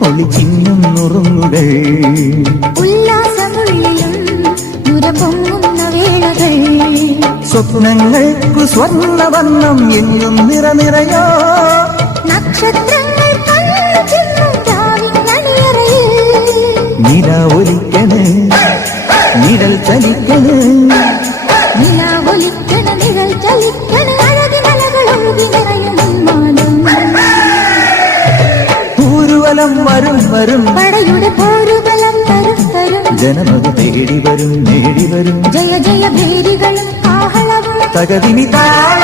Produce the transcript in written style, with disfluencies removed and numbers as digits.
ഒളിച്ചിന്നും നുറുങ്ങുകൾ ഉല്ലാസമുള്ളിലും നുരപൊങ്ങുന്ന വേളകൾ സ്വപ്നങ്ങൾക്കു സ്വർണ്ണവർണ്ണം എന്നും നിറനിറയോ നക്ഷത്രങ്ങൾ കണ്ണു രാവിനണിയറയിൽ നില ഒലിക്കണ് നിഴൽ ചലിക്കണ് നില ഒലിക്കണ നിഴൽ ചലിക്കണ അഴകിനലകളൊഴുകി നിറയും മാനം ൂരുവലം വരും വരും പടയുടെ പോരുബലം തരും തരും ജനമത് തേടി വരും നേടി വരും ജയ ജയ ഭേരികളും കാഹളവും തകതിനി താള